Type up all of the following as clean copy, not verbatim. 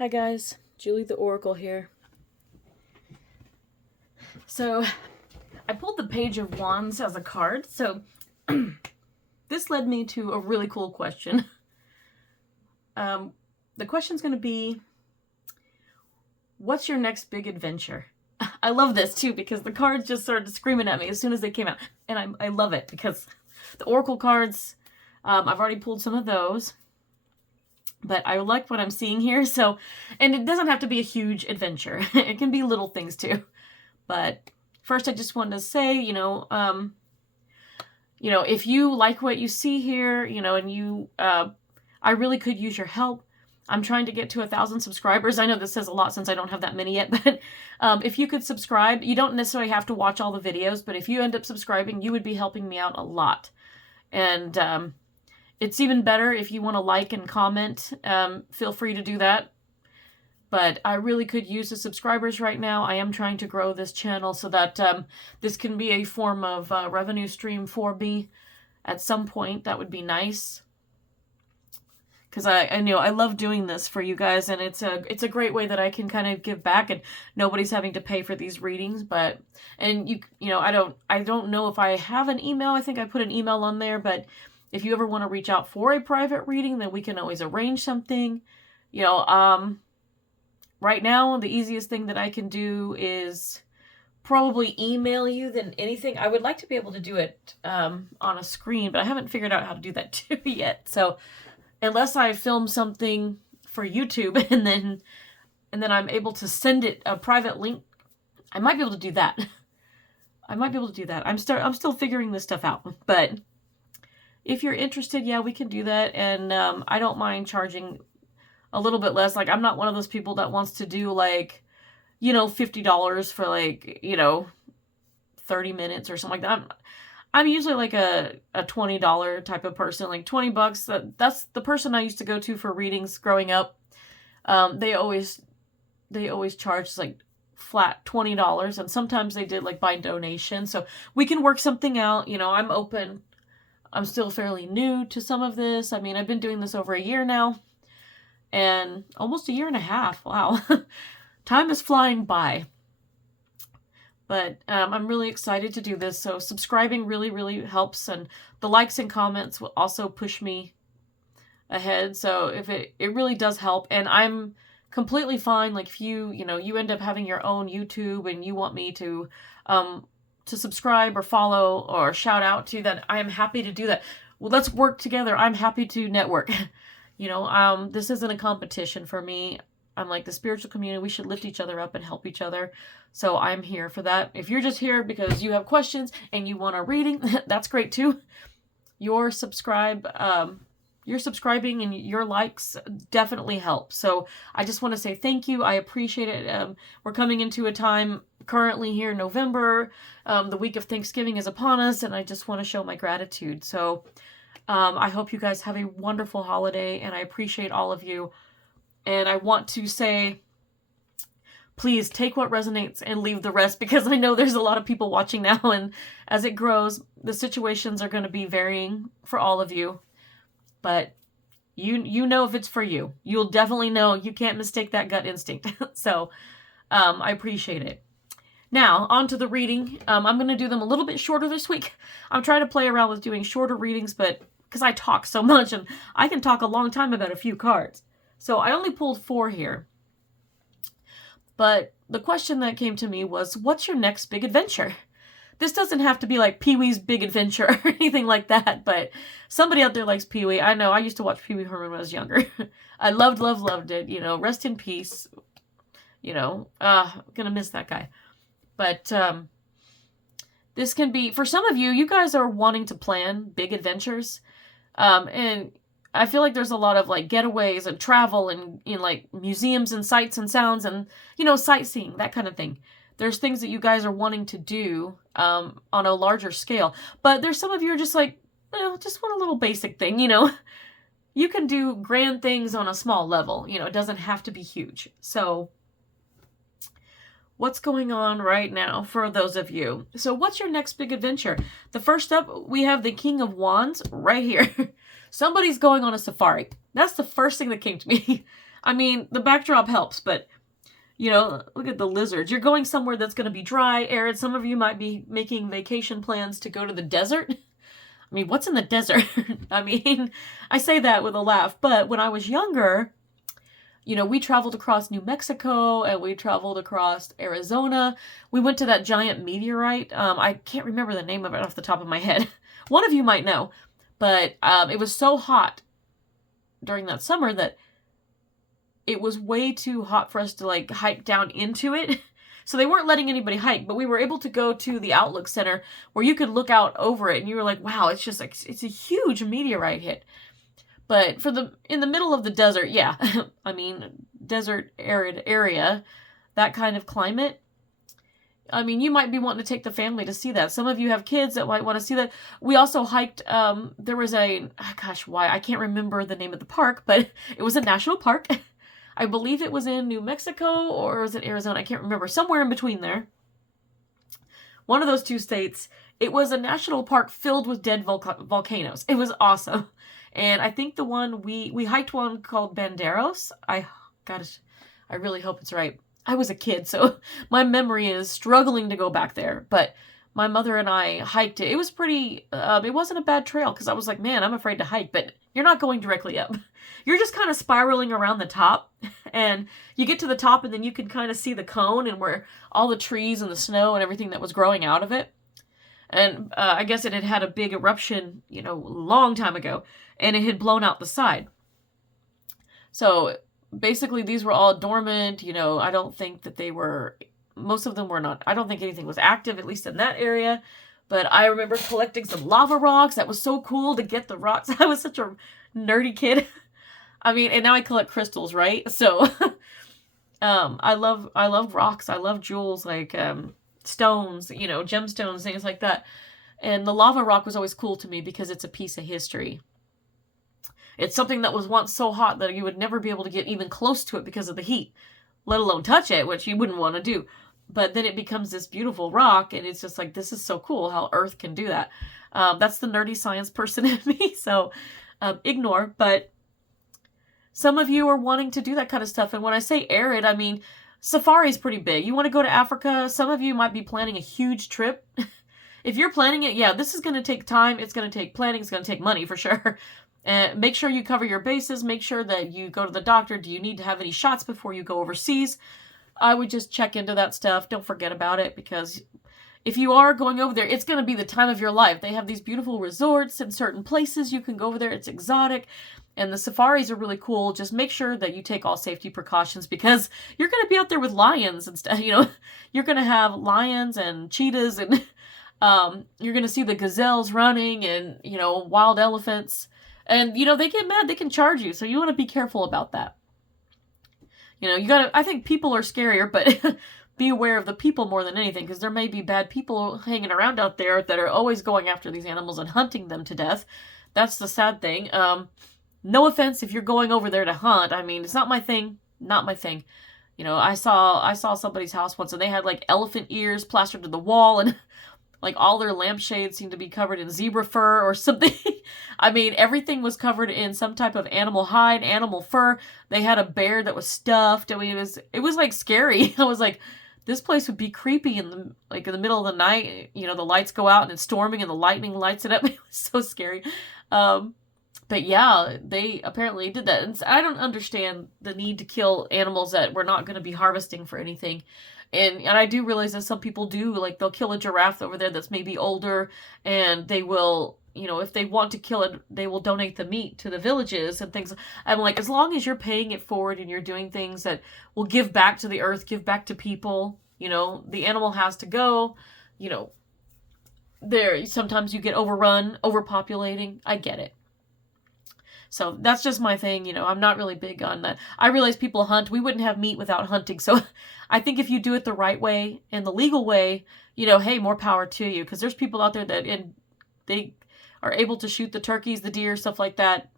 Hi guys, Julie the Oracle here. So, I pulled the Page of Wands as a card, so this led me to a really cool question. The question's going to be, what's your next big adventure? I love this too because the cards just started screaming at me as soon as they came out. And I love it because the Oracle cards, I've already pulled some of those. But I like what I'm seeing here. So, and it doesn't have to be a huge adventure. It can be little things too. But first I just wanted to say, if you like what you see here, and I really could use your help. I'm trying to get to 1,000 subscribers. I know this says a lot since I don't have that many yet, but if you could subscribe, you don't necessarily have to watch all the videos, but if you end up subscribing, you would be helping me out a lot. And it's even better if you want to like and comment. Feel free to do that. But I really could use the subscribers right now. I am trying to grow this channel so that this can be a form of revenue stream for me at some point. That would be nice. Because I love doing this for you guys, and it's a great way that I can kind of give back, and nobody's having to pay for these readings. I don't know if I have an email. I think I put an email on there, but if you ever want to reach out for a private reading, then we can always arrange something. Right now, the easiest thing that I can do is probably email you than anything. I would like to be able to do it on a screen, but I haven't figured out how to do that too yet. So unless I film something for YouTube and then I'm able to send it a private link, I might be able to do that. I'm still figuring this stuff out, but if you're interested, yeah, we can do that. And I don't mind charging a little bit less. Like, I'm not one of those people that wants to do $50 for 30 minutes or something like that. I'm usually like a $20 type of person, like $20. That's the person I used to go to for readings growing up. They always charge like flat $20, and sometimes they did like by donation. So we can work something out. I'm open. I'm still fairly new to some of this. I mean, I've been doing this over a year now, and almost a year and a half. Wow. Time is flying by. But I'm really excited to do this. So subscribing really, really helps. And the likes and comments will also push me ahead. So if it really does help. And I'm completely fine. Like if you end up having your own YouTube and you want me to subscribe or follow or shout out to, then I am happy to do that. Well, let's work together. I'm happy to network. This isn't a competition for me. I'm like, the spiritual community, we should lift each other up and help each other. So I'm here for that. If you're just here because you have questions and you want a reading, that's great too. Your subscribing and your likes definitely help. So I just want to say thank you. I appreciate it. We're coming into a time currently here in November. The week of Thanksgiving is upon us, and I just want to show my gratitude. So I hope you guys have a wonderful holiday, and I appreciate all of you. And I want to say, please take what resonates and leave the rest, because I know there's a lot of people watching now, and as it grows, the situations are going to be varying for all of you. But you know if it's for you. You'll definitely know. You can't mistake that gut instinct. So I appreciate it. Now, on to the reading. I'm going to do them a little bit shorter this week. I'm trying to play around with doing shorter readings, but because I talk so much, and I can talk a long time about a few cards. So I only pulled 4 here. But the question that came to me was, what's your next big adventure? This doesn't have to be like Pee-wee's Big Adventure or anything like that, but somebody out there likes Pee-wee. I know, I used to watch Pee-wee Herman when I was younger. I loved it. Rest in peace. Gonna miss that guy. But this can be, for some of you, you guys are wanting to plan big adventures. And I feel like there's a lot of like getaways and travel and like museums and sights and sounds and, sightseeing, that kind of thing. There's things that you guys are wanting to do on a larger scale. But there's some of you are just like, just want a little basic thing, You can do grand things on a small level. It doesn't have to be huge. So what's going on right now for those of you? So what's your next big adventure? The first up, we have the King of Wands right here. Somebody's going on a safari. That's the first thing that came to me. I mean, the backdrop helps, but look at the lizards. You're going somewhere that's going to be dry, arid. Some of you might be making vacation plans to go to the desert. I mean, what's in the desert? I mean, I say that with a laugh, but when I was younger, we traveled across New Mexico and we traveled across Arizona. We went to that giant meteorite. I can't remember the name of it off the top of my head. One of you might know, but it was so hot during that summer that it was way too hot for us to like hike down into it. So they weren't letting anybody hike, but we were able to go to the Outlook Center where you could look out over it and you were like, wow, it's just like, it's a huge meteorite hit. But in the middle of the desert, yeah, I mean, desert arid area, that kind of climate, I mean, you might be wanting to take the family to see that. Some of you have kids that might want to see that. We also hiked, there was I can't remember the name of the park, but it was a national park. I believe it was in New Mexico or was it Arizona? I can't remember. Somewhere in between there. One of those two states. It was a national park filled with dead volcanoes. It was awesome. And I think the one we hiked one called Banderos. I really hope it's right. I was a kid, so my memory is struggling to go back there. But my mother and I hiked it. It was pretty, it wasn't a bad trail because I was like, man, I'm afraid to hike. But you're not going directly up. You're just kind of spiraling around the top. And you get to the top and then you can kind of see the cone and where all the trees and the snow and everything that was growing out of it. And I guess it had had a big eruption, a long time ago. And it had blown out the side. So basically these were all dormant. I don't think that most of them were not. I don't think anything was active, at least in that area. But I remember collecting some lava rocks. That was so cool to get the rocks. I was such a nerdy kid. I mean, and now I collect crystals, right? So I love rocks. I love jewels like stones, gemstones, things like that. And the lava rock was always cool to me because it's a piece of history. It's something that was once so hot that you would never be able to get even close to it because of the heat, let alone touch it, which you wouldn't want to do. But then it becomes this beautiful rock, and it's just like, this is so cool how Earth can do that. That's the nerdy science person in me, so ignore. But some of you are wanting to do that kind of stuff. And when I say arid, I mean, safari's pretty big. You want to go to Africa? Some of you might be planning a huge trip. If you're planning it, yeah, this is going to take time. It's going to take planning. It's going to take money for sure. And make sure you cover your bases. Make sure that you go to the doctor. Do you need to have any shots before you go overseas? I would just check into that stuff. Don't forget about it, because if you are going over there, it's going to be the time of your life. They have these beautiful resorts in certain places. You can go over there. It's exotic. And the safaris are really cool. Just make sure that you take all safety precautions, because you're going to be out there with lions and stuff. You're going to have lions and cheetahs, and you're going to see the gazelles running and, wild elephants. And, they get mad. They can charge you. So you want to be careful about that. I think people are scarier, but be aware of the people more than anything, because there may be bad people hanging around out there that are always going after these animals and hunting them to death. That's the sad thing. No offense if you're going over there to hunt. I mean, it's not my thing. Not my thing. I saw somebody's house once and they had like elephant ears plastered to the wall, and like all their lampshades seemed to be covered in zebra fur or something. I mean, everything was covered in some type of animal hide, animal fur. They had a bear that was stuffed. I mean, it was like scary. I was like, this place would be creepy in the middle of the night. The lights go out and it's storming and the lightning lights it up. It was so scary. But yeah, they apparently did that. And I don't understand the need to kill animals that we're not going to be harvesting for anything. And I do realize that some people do, like, they'll kill a giraffe over there that's maybe older, and they will, if they want to kill it, they will donate the meat to the villages and things. I'm like, as long as you're paying it forward and you're doing things that will give back to the earth, give back to people, the animal has to go, sometimes you get overrun, overpopulating. I get it. So that's just my thing. I'm not really big on that. I realize people hunt. We wouldn't have meat without hunting. So I think if you do it the right way and the legal way, hey, more power to you. Because there's people out there that they are able to shoot the turkeys, the deer, stuff like that.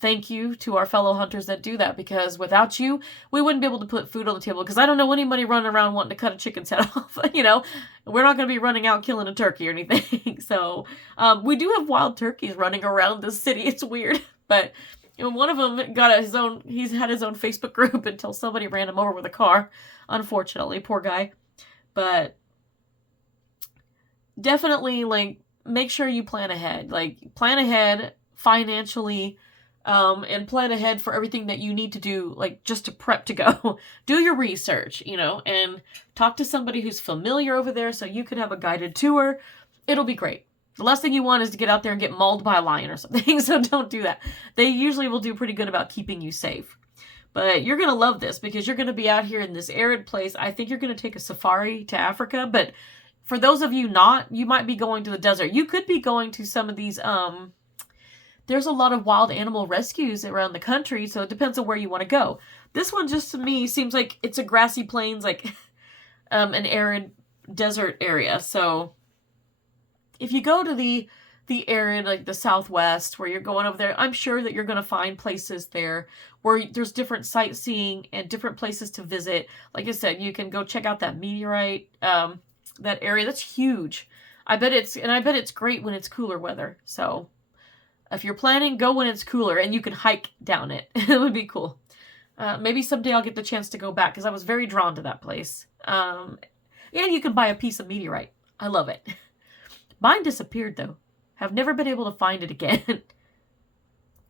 Thank you to our fellow hunters that do that, because without you, we wouldn't be able to put food on the table, because I don't know anybody running around wanting to cut a chicken's head off. We're not going to be running out killing a turkey or anything. So we do have wild turkeys running around the city. It's weird, but And one of them got his own, he's had his own Facebook group until somebody ran him over with a car. Unfortunately, poor guy. But definitely, like, make sure you plan ahead. Like, plan ahead financially, and plan ahead for everything that you need to do, like, just to prep to go. Do your research, you know, and talk to somebody who's familiar over there so you can have a guided tour. It'll be great. The last thing you want is to get out there and get mauled by a lion or something, so don't do that. They usually will do pretty good about keeping you safe. But you're going to love this because you're going to be out here in this arid place. I think you're going to take a safari to Africa, but for those of you not, you might be going to the desert. You could be going to some of these, there's a lot of wild animal rescues around the country, so it depends on where you want to go. This one just to me seems like it's a grassy plains, like an arid desert area, so if you go to the arid, like the Southwest, where you're going over there, I'm sure that you're going to find places there where there's different sightseeing and different places to visit. Like I said, you can go check out that meteorite, that area. That's huge. I bet it's great when it's cooler weather. So if you're planning, go when it's cooler and you can hike down it. It would be cool. Maybe someday I'll get the chance to go back because I was very drawn to that place. And you can buy a piece of meteorite. I love it. Mine disappeared, though. Have never been able to find it again.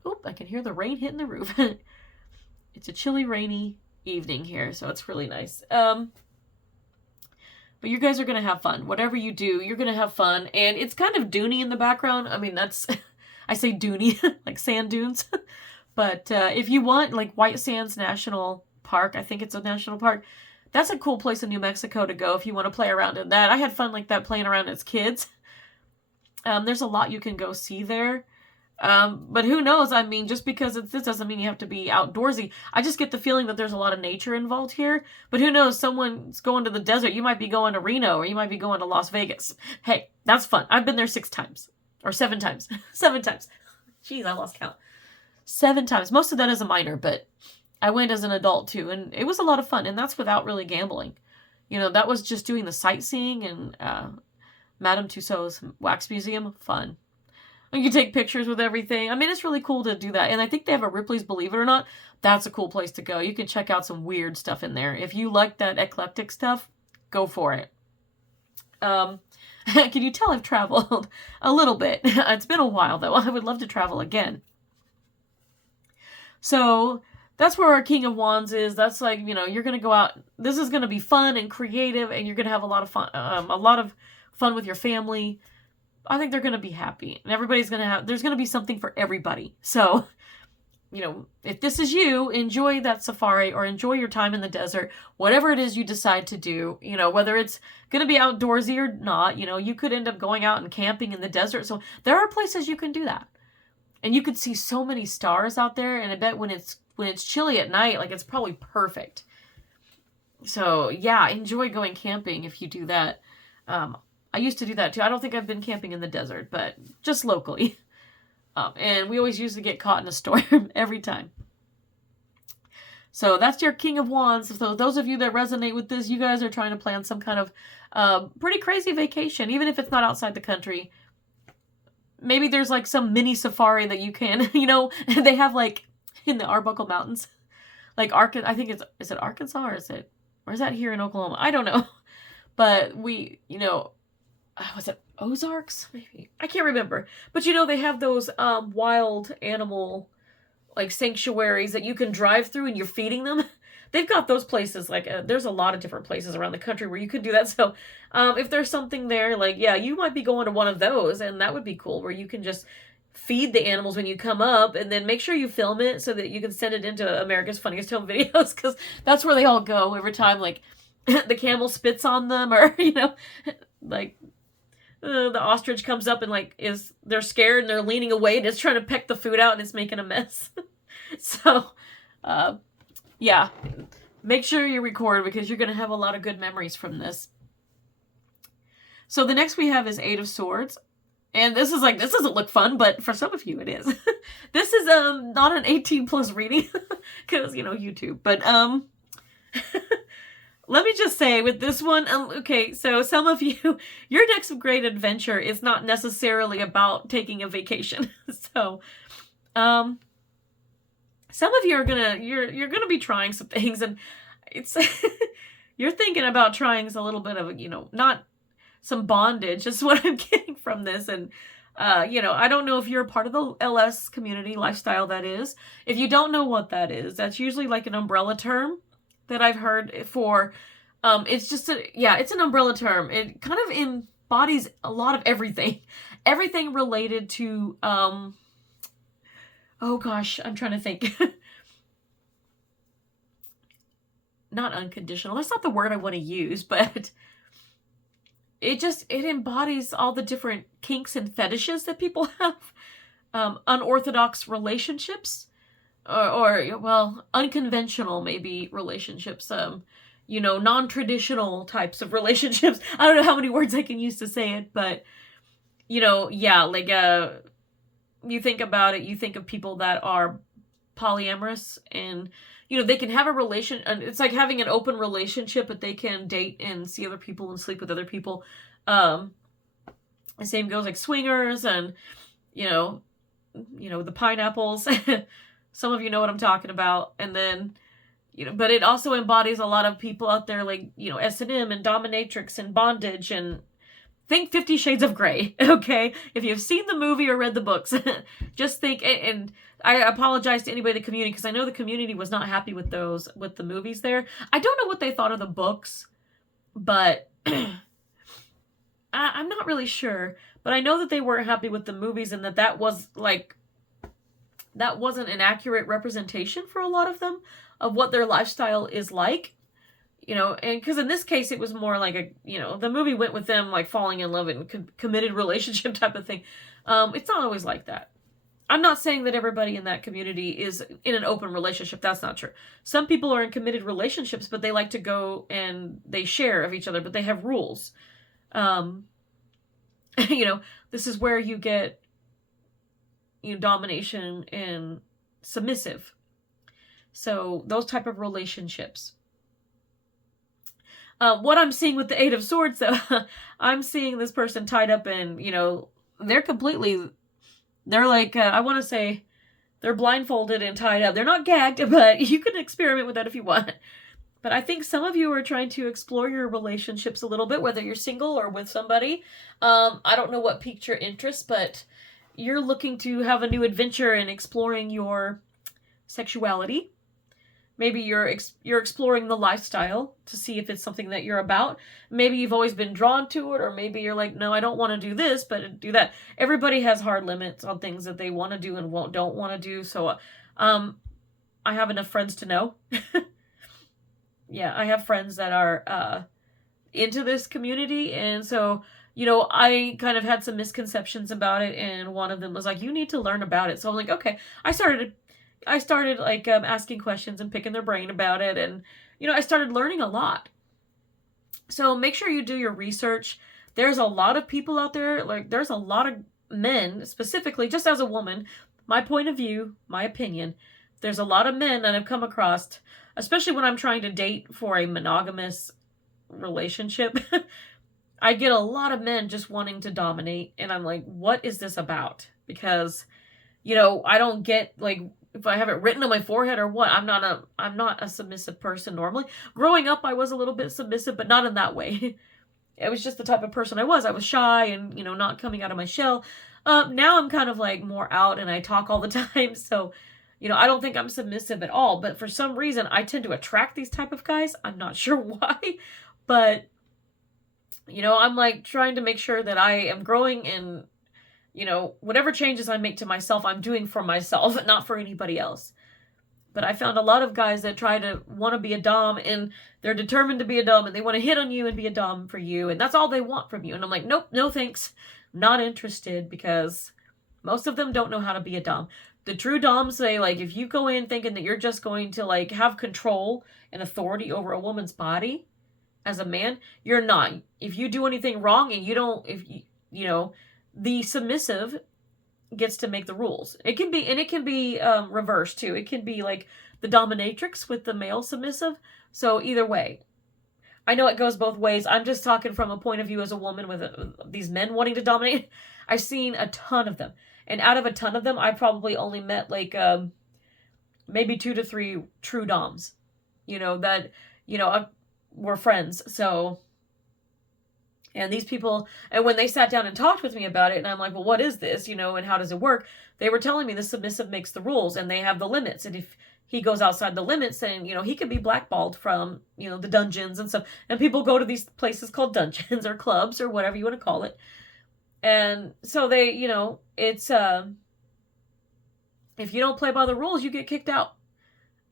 Oop, I can hear the rain hitting the roof. It's a chilly, rainy evening here, so it's really nice. But you guys are going to have fun. Whatever you do, you're going to have fun. And it's kind of duny in the background. I mean, that's... I say duny, like sand dunes. But if you want, like, White Sands National Park, I think it's a national park, that's a cool place in New Mexico to go if you want to play around in that. I had fun like that playing around as kids. There's a lot you can go see there. But who knows? I mean, just because this doesn't mean you have to be outdoorsy. I just get the feeling that there's a lot of nature involved here. But who knows? Someone's going to the desert. You might be going to Reno or you might be going to Las Vegas. Hey, that's fun. I've been there 6 times. Or 7 times. 7 times. Jeez, I lost count. 7 times. Most of that as a minor, but I went as an adult too. And it was a lot of fun. And that's without really gambling. You know, that was just doing the sightseeing and Madame Tussauds Wax Museum. Fun. And you take pictures with everything. I mean, it's really cool to do that. And I think they have a Ripley's Believe It or Not. That's a cool place to go. You can check out some weird stuff in there. If you like that eclectic stuff, go for it. Can you tell I've traveled a little bit? It's been a while, though. I would love to travel again. So that's where our King of Wands is. That's like, you know, you're going to go out. This is going to be fun and creative, and you're going to have a lot of fun with your family. I think they're going to be happy. And everybody's going to there's going to be something for everybody. So, you know, if this is you, enjoy that safari or enjoy your time in the desert. Whatever it is you decide to do, you know, whether it's going to be outdoorsy or not, you know, you could end up going out and camping in the desert. So there are places you can do that. And you could see so many stars out there. And I bet when it's chilly at night, like, it's probably perfect. So yeah, enjoy going camping if you do that. I used to do that too. I don't think I've been camping in the desert, but just locally. And we always used to get caught in a storm every time. So that's your King of Wands. So those of you that resonate with this, you guys are trying to plan some kind of pretty crazy vacation, even if it's not outside the country. Maybe there's like some mini safari that you can, you know, they have like in the Arbuckle Mountains, like I think is it Arkansas or is that here in Oklahoma? I don't know. But we, you know, was it Ozarks? Maybe. I can't remember. But you know, they have those wild animal like sanctuaries that you can drive through and you're feeding them. They've got those places. Like there's a lot of different places around the country where you could do that. So if there's something there, like, yeah, you might be going to one of those and that would be cool where you can just feed the animals when you come up and then make sure you film it so that you can send it into America's Funniest Home Videos because that's where they all go every time, like the camel spits on them or, you know, like the ostrich comes up and like they're scared and they're leaning away and it's trying to peck the food out and it's making a mess. So, yeah, make sure you record because you're going to have a lot of good memories from this. So the next we have is 8 of Swords. And this doesn't look fun, but for some of you it is. This is not an 18 plus reading because, you know, YouTube. But let me just say with this one, okay, so some of you, your next great adventure is not necessarily about taking a vacation. So, some of you are you're gonna be trying some things, and it's you're thinking about trying a little bit of, not some bondage is what I'm getting from this. And I don't know if you're a part of the LS community lifestyle. That is, if you don't know what that is, that's usually like an umbrella term that I've heard for. It's just it's an umbrella term. It kind of embodies a lot of everything related to oh gosh, I'm trying to think. Not unconditional. That's not the word I want to use, but it embodies all the different kinks and fetishes that people have. Unorthodox relationships, or well, unconventional maybe relationships. Non-traditional types of relationships. I don't know how many words I can use to say it, but like you think about it, you think of people that are polyamorous, and they can have a relation, and it's like having an open relationship, but they can date and see other people and sleep with other people. The same goes like swingers, and the pineapples. Some of you know what I'm talking about. And then but it also embodies a lot of people out there, like S&M and dominatrix and bondage, and think 50 Shades of Grey, okay? If you've seen the movie or read the books, just think, and I apologize to anybody in the community, because I know the community was not happy with the movies there. I don't know what they thought of the books, but I'm not really sure. But I know that they weren't happy with the movies, and that wasn't an accurate representation for a lot of them of what their lifestyle is like. And because in this case, it was more like the movie went with them like falling in love and committed relationship type of thing. It's not always like that. I'm not saying that everybody in that community is in an open relationship. That's not true. Some people are in committed relationships, but they like to go and they share of each other, but they have rules. This is where you get, domination and submissive. So those type of relationships. What I'm seeing with the Eight of Swords, though, I'm seeing this person tied up in, they're like, I want to say they're blindfolded and tied up. They're not gagged, but you can experiment with that if you want. But I think some of you are trying to explore your relationships a little bit, whether you're single or with somebody. I don't know what piqued your interest, but you're looking to have a new adventure in exploring your sexuality. Maybe you're exploring the lifestyle to see if it's something that you're about. Maybe you've always been drawn to it, or maybe you're like, no, I don't want to do this, but do that. Everybody has hard limits on things that they want to do and don't want to do. So, I have enough friends to know. Yeah, I have friends that are into this community, and so I kind of had some misconceptions about it, and one of them was like, you need to learn about it. So I'm like, okay. I started like asking questions and picking their brain about it, and I started learning a lot. So make sure you do your research. There's a lot of people out there, like there's a lot of men, specifically, just as a woman, my point of view, my opinion, there's a lot of men that I've come across, especially when I'm trying to date for a monogamous relationship. I get a lot of men just wanting to dominate, and I'm like, what is this about? Because I don't get, like, if I have it written on my forehead or what. I'm not a submissive person normally. Growing up, I was a little bit submissive, but not in that way. It was just the type of person I was. I was shy and, not coming out of my shell. Now I'm kind of like more out and I talk all the time. So, I don't think I'm submissive at all. But for some reason, I tend to attract these type of guys. I'm not sure why. But, I'm like trying to make sure that I am growing, and whatever changes I make to myself, I'm doing for myself, not for anybody else. But I found a lot of guys that try to want to be a dom, and they're determined to be a dom, and they want to hit on you and be a dom for you, and that's all they want from you. And I'm like, nope, no thanks, not interested, because most of them don't know how to be a dom. The true doms say, like, if you go in thinking that you're just going to, like, have control and authority over a woman's body as a man, you're not. If you do anything wrong and you don't, the submissive gets to make the rules. It can be reversed too. It can be like the dominatrix with the male submissive. So either way, I know it goes both ways. I'm just talking from a point of view as a woman with these men wanting to dominate. I've seen a ton of them, and out of a ton of them, I probably only met like maybe 2 to 3 true doms, that, were friends. So, and these people, and when they sat down and talked with me about it, and I'm like, well, what is this, and how does it work? They were telling me the submissive makes the rules, and they have the limits. And if he goes outside the limits, then, he could be blackballed from, the dungeons and stuff. And people go to these places called dungeons or clubs or whatever you want to call it. And so they, it's, if you don't play by the rules, you get kicked out.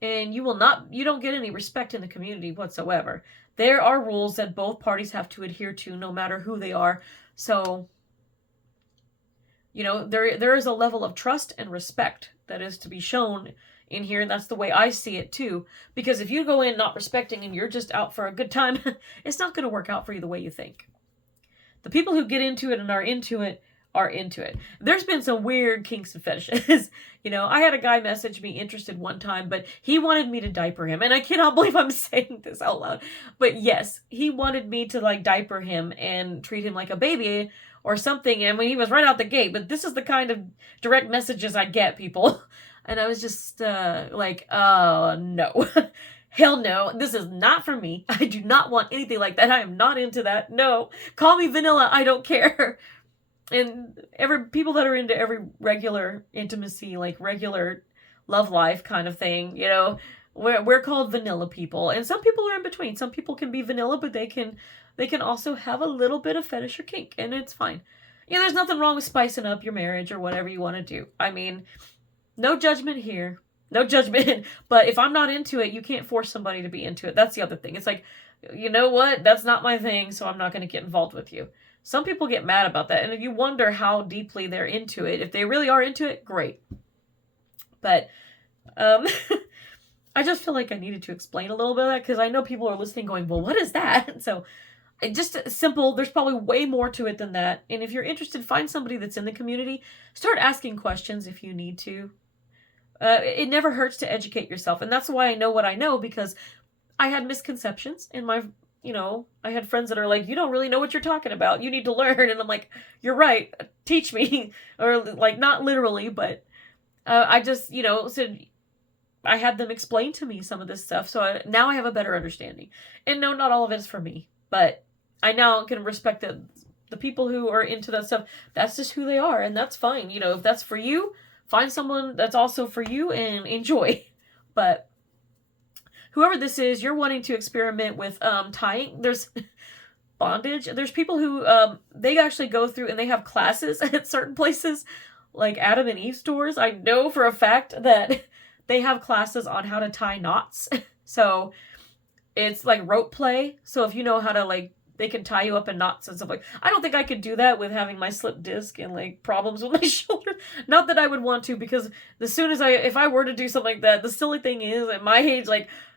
And you don't get any respect in the community whatsoever. There are rules that both parties have to adhere to, no matter who they are. So, there is a level of trust and respect that is to be shown in here. And that's the way I see it too. Because if you go in not respecting and you're just out for a good time, it's not going to work out for you the way you think. The people who get into it and are into it are into it. There's been some weird kinks and fetishes. I had a guy message me interested one time, but he wanted me to diaper him. And I cannot believe I'm saying this out loud. But yes, he wanted me to diaper him and treat him like a baby or something. And when he was right out the gate, but this is the kind of direct messages I get, people. And I was just oh, no. Hell no, this is not for me. I do not want anything like that. I am not into that. No, call me vanilla. I don't care. And people that are into every regular intimacy, regular love life kind of thing, we're called vanilla people. And some people are in between. Some people can be vanilla, but they can also have a little bit of fetish or kink, and it's fine. There's nothing wrong with spicing up your marriage or whatever you want to do. I mean, no judgment here. No judgment. But if I'm not into it, you can't force somebody to be into it. That's the other thing. It's like, you know what? That's not my thing, so I'm not going to get involved with you. Some people get mad about that, and if you wonder how deeply they're into it, if they really are into it, great. But I just feel like I needed to explain a little bit of that, because I know people are listening going, well, what is that? So just simple, there's probably way more to it than that. And if you're interested, find somebody that's in the community. Start asking questions if you need to. It never hurts to educate yourself, and that's why I know what I know, because I had misconceptions in my... I had friends that are like, you don't really know what you're talking about. You need to learn. And I'm like, you're right. Teach me. Or not literally, but I just, said I had them explain to me some of this stuff. So now I have a better understanding. And no, not all of it is for me. But I now can respect that the people who are into that stuff, that's just who they are. And that's fine. If that's for you, find someone that's also for you and enjoy. But... whoever this is, you're wanting to experiment with tying. There's bondage. There's people who they actually go through and they have classes at certain places, like Adam and Eve stores. I know for a fact that they have classes on how to tie knots. So it's like rope play. So if you know how to they can tie you up in knots and stuff I don't think I could do that with having my slip disc and problems with my shoulder. Not that I would want to, because as soon as if I were to do something like that, the silly thing is at my age,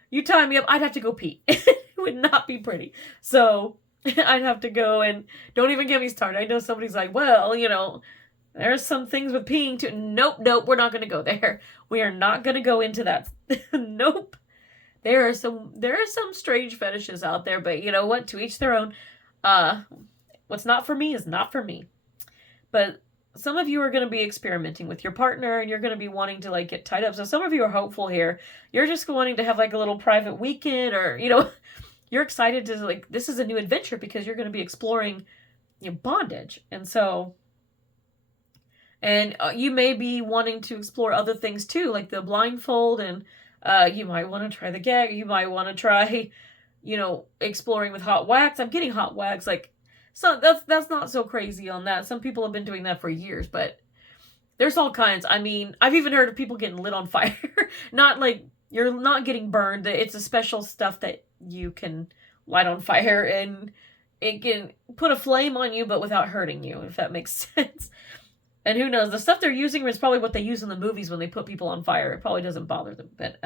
you tie me up, I'd have to go pee. It would not be pretty. So I'd have to go, and don't even get me started. I know somebody's like, well, there's some things with peeing too. Nope, we're not going to go there. We are not going to go into that. Nope. There are some strange fetishes out there, but you know what? To each their own. What's not for me is not for me. But some of you are going to be experimenting with your partner, and you're going to be wanting to get tied up. So some of you are hopeful here. You're just wanting to have a little private weekend, or you're excited to this is a new adventure because you're going to be exploring bondage. And so, and you may be wanting to explore other things too, like the blindfold, and you might want to try the gag. You might want to try, exploring with hot wax. I'm getting hot wax so that's not so crazy on that. Some people have been doing that for years, but there's all kinds. I mean, I've even heard of people getting lit on fire. Not you're not getting burned. It's a special stuff that you can light on fire, and it can put a flame on you, but without hurting you, if that makes sense. And who knows? The stuff they're using is probably what they use in the movies when they put people on fire. It probably doesn't bother them, but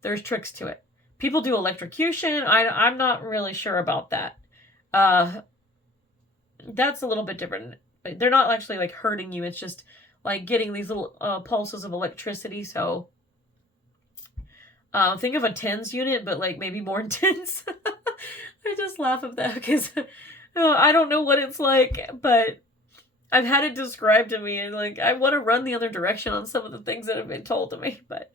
there's tricks to it. People do electrocution. I'm not really sure about that. That's a little bit different. But they're not actually hurting you. It's just getting these little pulses of electricity. So think of a TENS unit, but maybe more intense. I just laugh at that because I don't know what it's like, but I've had it described to me, and I want to run the other direction on some of the things that have been told to me. But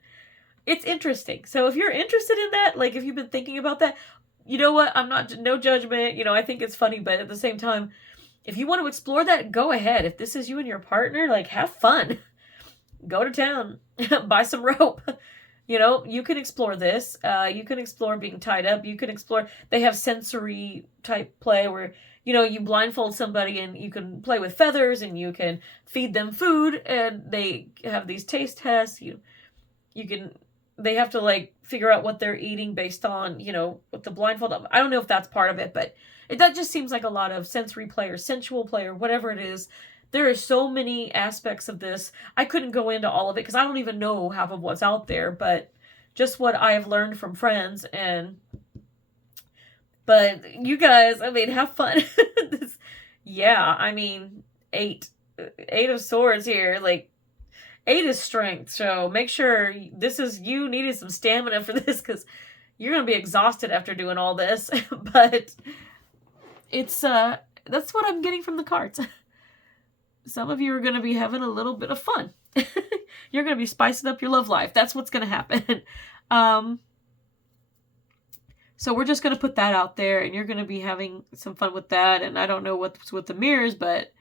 it's interesting. So if you're interested in that, like if you've been thinking about that, you know what? I'm not, no judgment. You know, I think it's funny, but at the same time, if you want to explore that, go ahead. If this is you and your partner, like have fun. Go to town, buy some rope. You know, you can explore this. You can explore being tied up. You can explore, they have sensory type play where, you know, you blindfold somebody and you can play with feathers and you can feed them food and they have these taste tests. You can, they have to like figure out what they're eating based on, you know, with the blindfold. I don't know if that's part of it, but that just seems like a lot of sensory play or sensual play or whatever it is. There are so many aspects of this. I couldn't go into all of it because I don't even know half of what's out there, but just what I have learned from friends. But you guys, I mean, have fun. Yeah, I mean, 8 of swords here, like 8 is strength. So make sure this is, you needed some stamina for this because you're going to be exhausted after doing all this. But it's, that's what I'm getting from the cards. Some of you are going to be having a little bit of fun. You're going to be spicing up your love life. That's what's going to happen. So we're just going to put that out there, and you're going to be having some fun with that. And I don't know what's with the mirrors, but,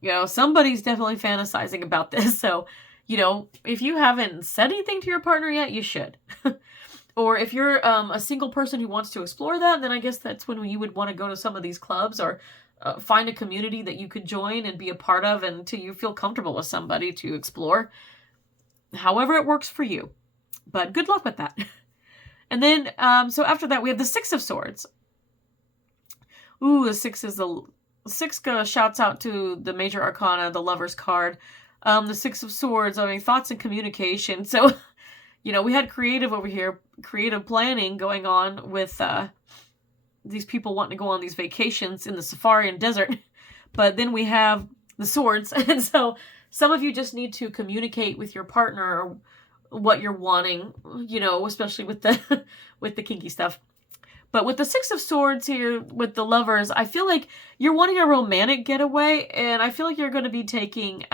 you know, somebody's definitely fantasizing about this. So, you know, if you haven't said anything to your partner yet, you should. Or if you're a single person who wants to explore that, then I guess that's when you would want to go to some of these clubs or find a community that you could join and be a part of until you feel comfortable with somebody to explore. However it works for you. But good luck with that. And then, so after that, we have the 6 of Swords. Ooh, the 6 is the... 6 shouts out to the Major Arcana, the Lover's card. The 6 of Swords, I mean, thoughts and communication. So, you know, we had creative over here, creative planning going on with these people wanting to go on these vacations in the safari and desert. But then we have the swords. And so some of you just need to communicate with your partner what you're wanting, you know, especially with the with the kinky stuff. But with the 6 of Swords here, with the Lovers, I feel like you're wanting a romantic getaway, and I feel like you're going to be taking,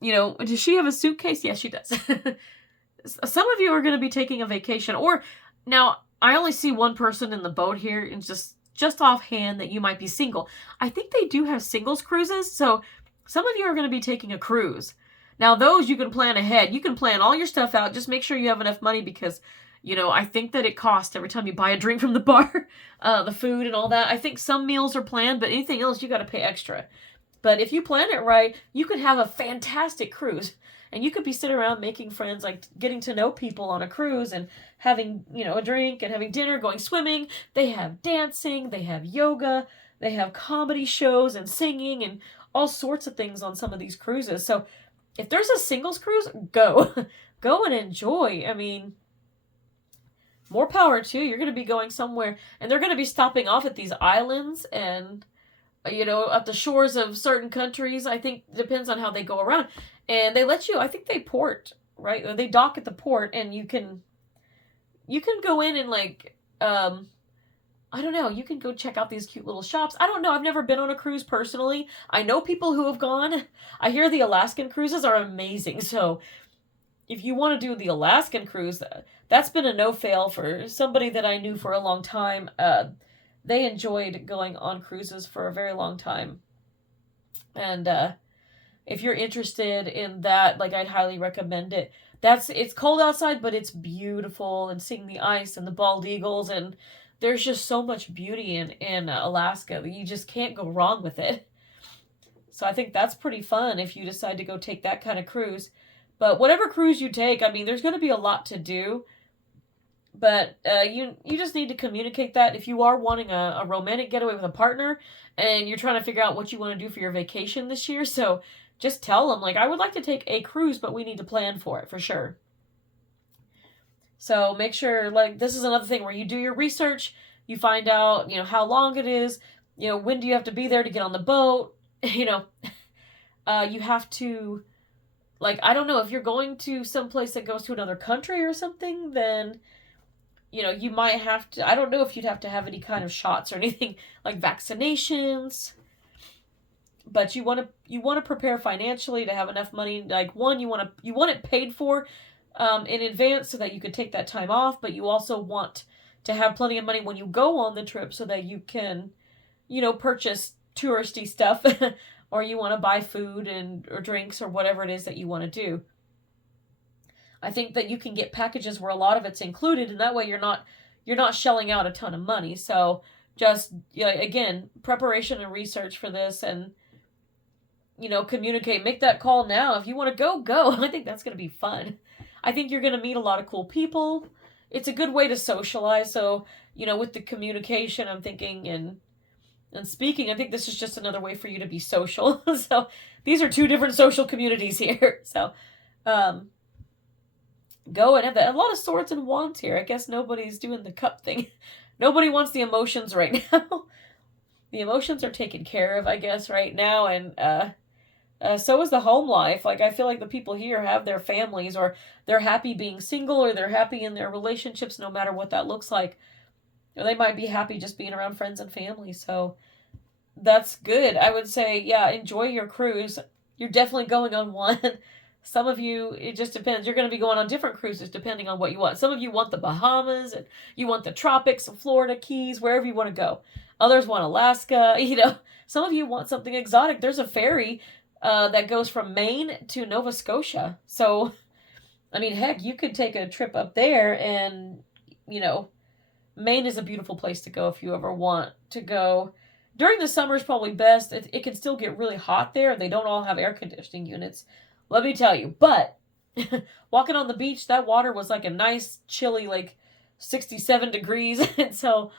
you know, does she have a suitcase? Yes, she does. Some of you are going to be taking a vacation, or, now, I only see one person in the boat here, and just offhand that you might be single. I think they do have singles cruises, so some of you are going to be taking a cruise. Now, those you can plan ahead. You can plan all your stuff out. Just make sure you have enough money because, you know, I think that it costs every time you buy a drink from the bar, the food and all that. I think some meals are planned, but anything else you got to pay extra. But if you plan it right, you could have a fantastic cruise. And you could be sitting around making friends, like getting to know people on a cruise and having, you know, a drink and having dinner, going swimming. They have dancing, they have yoga, they have comedy shows and singing and all sorts of things on some of these cruises. So if there's a singles cruise, go. Go and enjoy. I mean, more power to you. You're going to be going somewhere and they're going to be stopping off at these islands and, you know, at the shores of certain countries. I think it depends on how they go around. And they let you, I think they port, right? Or they dock at the port and you can go in and like, I don't know, you can go check out these cute little shops. I don't know, I've never been on a cruise personally. I know people who have gone. I hear the Alaskan cruises are amazing. So if you want to do the Alaskan cruise, that's been a no-fail for somebody that I knew for a long time. They enjoyed going on cruises for a very long time. And, if you're interested in that, like, I'd highly recommend it. It's cold outside, but it's beautiful, and seeing the ice and the bald eagles, and there's just so much beauty in Alaska that you just can't go wrong with it. So I think that's pretty fun if you decide to go take that kind of cruise. But whatever cruise you take, I mean, there's going to be a lot to do. But you just need to communicate that. If you are wanting a romantic getaway with a partner, and you're trying to figure out what you want to do for your vacation this year, so just tell them, like, I would like to take a cruise, but we need to plan for it, for sure. So make sure, like, this is another thing where you do your research, you find out, you know, how long it is, you know, when do you have to be there to get on the boat, you know, you have to, like, I don't know, if you're going to some place that goes to another country or something, then, you know, you might have to, I don't know if you'd have to have any kind of shots or anything, like vaccinations. but you want to prepare financially to have enough money. Like, one, you want it paid for in advance so that you could take that time off, but you also want to have plenty of money when you go on the trip so that you can, purchase touristy stuff or you want to buy food or drinks or whatever it is that you want to do. I think that you can get packages where a lot of it's included, and that way you're not shelling out a ton of money. So just, again, preparation and research for this, and communicate. Make that call now. If you want to go. I think that's going to be fun. I think you're going to meet a lot of cool people. It's a good way to socialize. So, with the communication, I'm thinking, and speaking, I think this is just another way for you to be social. So these are two different social communities here. So, go and have that. A lot of swords and wands here. I guess nobody's doing the cup thing. Nobody wants the emotions right now. The emotions are taken care of, I guess, right now. And, so is the home life. Like, I feel like the people here have their families, or they're happy being single, or they're happy in their relationships, no matter what that looks like. Or they might be happy just being around friends and family. So that's good. I would say, yeah, enjoy your cruise. You're definitely going on one. Some of you, it just depends. You're going to be going on different cruises depending on what you want. Some of you want the Bahamas, and you want the tropics, and Florida Keys, wherever you want to go. Others want Alaska. Some of you want something exotic. There's a ferry that goes from Maine to Nova Scotia. So, I mean, heck, you could take a trip up there, and, Maine is a beautiful place to go if you ever want to go. During the summer is probably best. It can still get really hot there. They don't all have air conditioning units, let me tell you. But walking on the beach, that water was like a nice, chilly, like 67 degrees. And so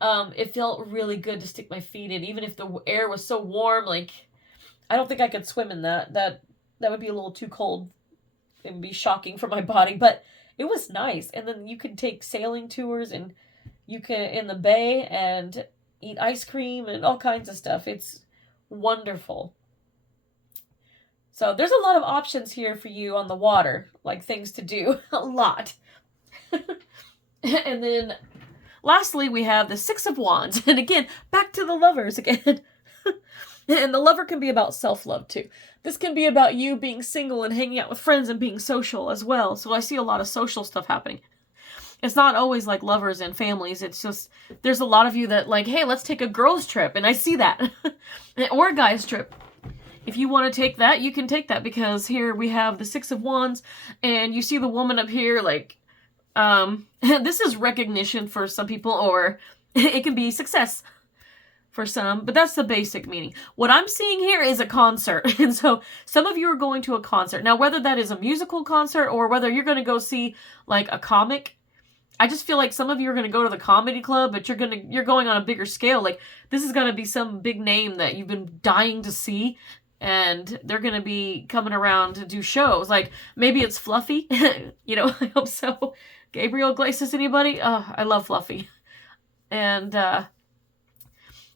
it felt really good to stick my feet in, even if the air was so warm. Like, I don't think I could swim in that. That would be a little too cold. It would be shocking for my body, but it was nice. And then you could take sailing tours, and you can in the bay and eat ice cream and all kinds of stuff. It's wonderful. So there's a lot of options here for you on the water, like things to do. A lot. And then lastly, we have the Six of Wands. And again, back to the lovers again. And the lover can be about self-love too. This can be about you being single and hanging out with friends and being social as well. So I see a lot of social stuff happening. It's not always like lovers and families. It's just, there's a lot of you that like, hey, let's take a girls trip. And I see that. Or a guys trip. If you want to take that, you can take that, because here we have the Six of Wands, and you see the woman up here, like, this is recognition for some people, or it can be success for some, but that's the basic meaning. What I'm seeing here is a concert. And so some of you are going to a concert. Now, whether that is a musical concert or whether you're going to go see like a comic, I just feel like some of you are going to go to the comedy club, but you're going on a bigger scale. Like, this is going to be some big name that you've been dying to see, and they're going to be coming around to do shows. Like, maybe it's Fluffy. I hope so. Gabriel Iglesias, anybody? Oh, I love Fluffy. And,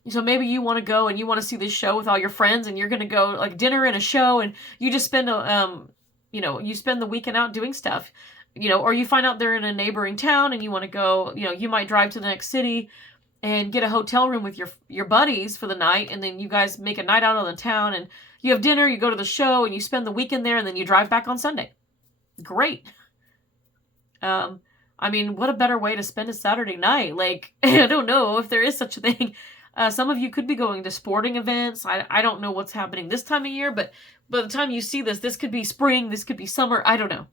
so maybe you want to go and you want to see this show with all your friends, and you're going to go like dinner and a show, and you just spend you spend the weekend out doing stuff, or you find out they're in a neighboring town and you want to go, you might drive to the next city and get a hotel room with your buddies for the night, and then you guys make a night out on the town, and you have dinner, you go to the show, and you spend the weekend there, and then you drive back on Sunday. Great. What a better way to spend a Saturday night? Like, I don't know if there is such a thing. Some of you could be going to sporting events. I don't know what's happening this time of year, but by the time you see this could be spring, this could be summer. I don't know.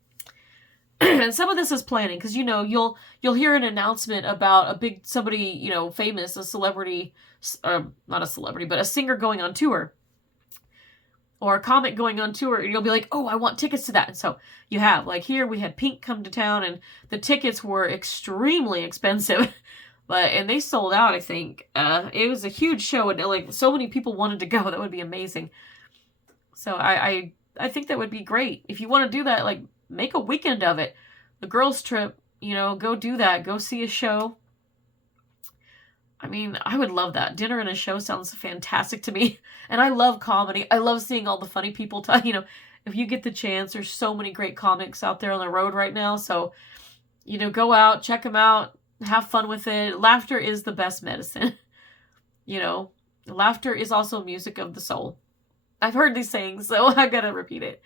And some of this is planning, because you'll hear an announcement about a big somebody famous, a celebrity, not a celebrity, but a singer going on tour, or a comic going on tour, and you'll be like, oh, I want tickets to that. And so you have, like, here we had Pink come to town, and the tickets were extremely expensive. And they sold out, I think. It was a huge show, and like so many people wanted to go. That would be amazing. So I think that would be great. If you want to do that, like, make a weekend of it. The girls trip, go do that. Go see a show. I would love that. Dinner and a show sounds fantastic to me. And I love comedy. I love seeing all the funny people talk. If you get the chance, there's so many great comics out there on the road right now. So, go out, check them out. Have fun with it. Laughter is the best medicine. Laughter is also music of the soul. I've heard these sayings, so I gotta repeat it.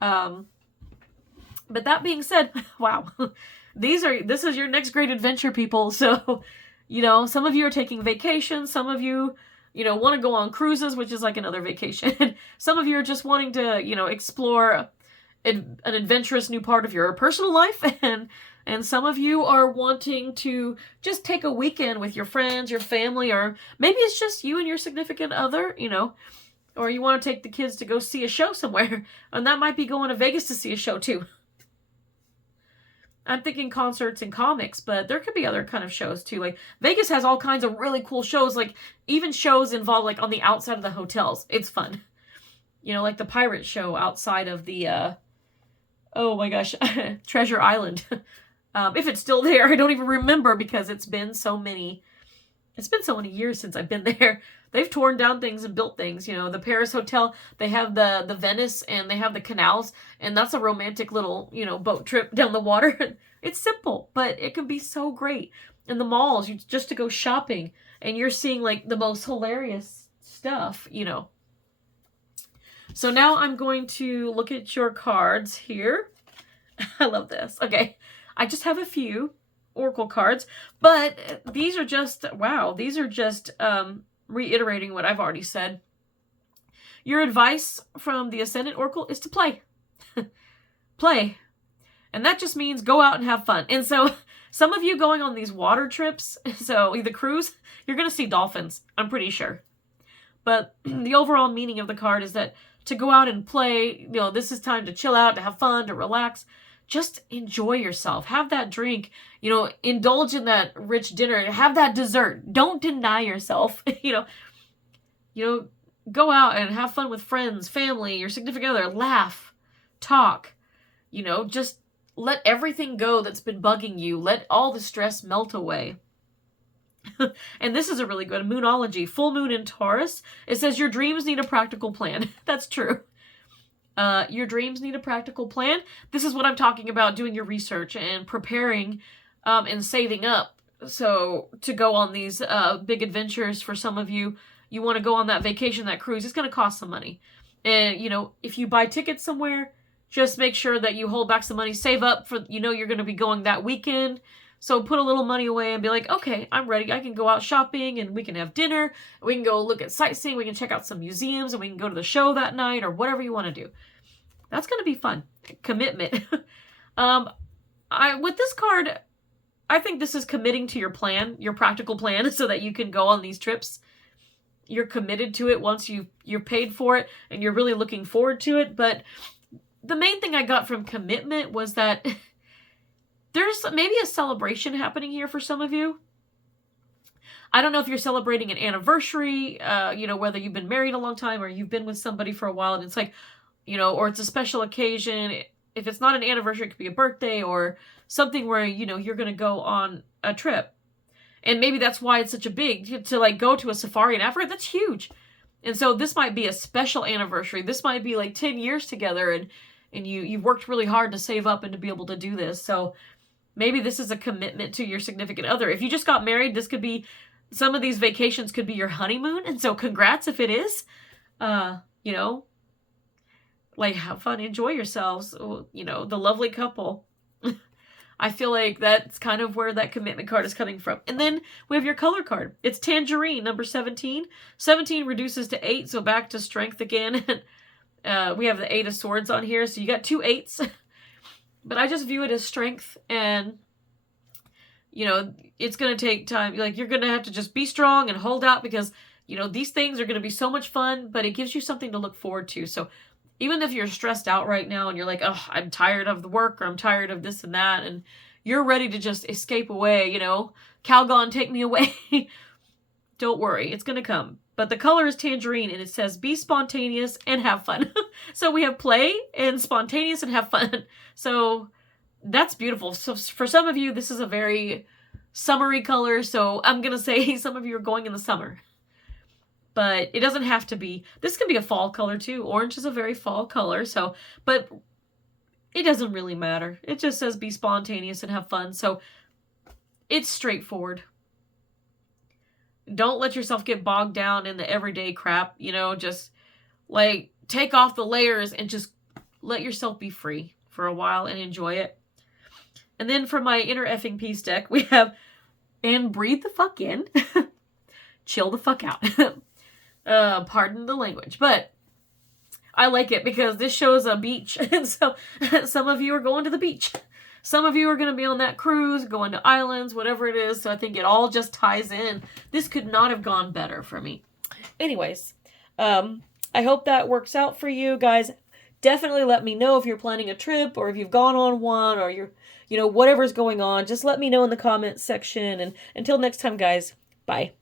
But that being said, wow, this is your next great adventure, people. So, some of you are taking vacations. Some of you, want to go on cruises, which is like another vacation. Some of you are just wanting to, explore an adventurous new part of your personal life, and some of you are wanting to just take a weekend with your friends, your family, or maybe it's just you and your significant other, or you want to take the kids to go see a show somewhere, and that might be going to Vegas to see a show too. I'm thinking concerts and comics, but there could be other kind of shows too. Like Vegas has all kinds of really cool shows, like even shows involved like on the outside of the hotels. It's fun. Like the pirate show outside of the oh my gosh, Treasure Island. If it's still there, I don't even remember because it's been so many years since I've been there. They've torn down things and built things. The Paris Hotel, they have the Venice and they have the canals, and that's a romantic little, boat trip down the water. It's simple, but it can be so great. In the malls, just to go shopping, and you're seeing like the most hilarious stuff, So now I'm going to look at your cards here. I love this. Okay, I just have a few Oracle cards, but these are just, wow, these are just reiterating what I've already said. Your advice from the Ascendant Oracle is to play. Play. And that just means go out and have fun. And so some of you going on these water trips, so the cruise, you're going to see dolphins, I'm pretty sure. But the overall meaning of the card is that to go out and play, this is time to chill out, to have fun, to relax. Just enjoy yourself. Have that drink, indulge in that rich dinner, have that dessert. Don't deny yourself, go out and have fun with friends, family, your significant other, laugh, talk, just let everything go that's been bugging you. Let all the stress melt away. And this is a really good Moonology. Full moon in Taurus. It says your dreams need a practical plan. That's true. Your dreams need a practical plan. This is what I'm talking about, doing your research and preparing and saving up. So to go on these big adventures, for some of you, you want to go on that vacation, that cruise, it's going to cost some money. And, if you buy tickets somewhere, just make sure that you hold back some money, save up for, you're going to be going that weekend. So put a little money away and be like, okay, I'm ready. I can go out shopping and we can have dinner. We can go look at sightseeing. We can check out some museums and we can go to the show that night or whatever you want to do. That's going to be fun. Commitment. With this card, I think this is committing to your plan, your practical plan, so that you can go on these trips. You're committed to it once you're paid for it and you're really looking forward to it. But the main thing I got from commitment was that there's maybe a celebration happening here for some of you. I don't know if you're celebrating an anniversary, whether you've been married a long time or you've been with somebody for a while and it's like, or it's a special occasion. If it's not an anniversary, it could be a birthday or something where, you're going to go on a trip. And maybe that's why it's such a big, to like go to a safari in Africa, that's huge. And so this might be a special anniversary. This might be like 10 years together and you've worked really hard to save up and to be able to do this. So maybe this is a commitment to your significant other. If you just got married, this could be, some of these vacations could be your honeymoon. And so congrats if it is, like have fun, enjoy yourselves, the lovely couple. I feel like that's kind of where that commitment card is coming from. And then we have your color card. It's Tangerine, number 17. 17 reduces to 8, so back to strength again. We have the 8 of Swords on here, so you got 2 8s. But I just view it as strength, and, it's going to take time. Like, you're going to have to just be strong and hold out because, these things are going to be so much fun, but it gives you something to look forward to. So even if you're stressed out right now and you're like, oh, I'm tired of the work or I'm tired of this and that, and you're ready to just escape away, Calgon, take me away. Don't worry, it's going to come. But the color is Tangerine, and it says be spontaneous and have fun. So we have play and spontaneous and have fun. So that's beautiful. So for some of you, this is a very summery color. So I'm going to say some of you are going in the summer. But it doesn't have to be. This can be a fall color too. Orange is a very fall color. So, but it doesn't really matter. It just says be spontaneous and have fun. So it's straightforward. Don't let yourself get bogged down in the everyday crap. Just Like, take off the layers and just let yourself be free for a while and enjoy it. And then for my inner effing peace deck, we have, and breathe the fuck in, chill the fuck out. Pardon the language, but I like it because this shows a beach. And so some of you are going to the beach. Some of you are going to be on that cruise, going to islands, whatever it is. So I think it all just ties in. This could not have gone better for me. Anyways, I hope that works out for you guys. Definitely let me know if you're planning a trip or if you've gone on one or you're, whatever's going on. Just let me know in the comments section. And until next time, guys, bye.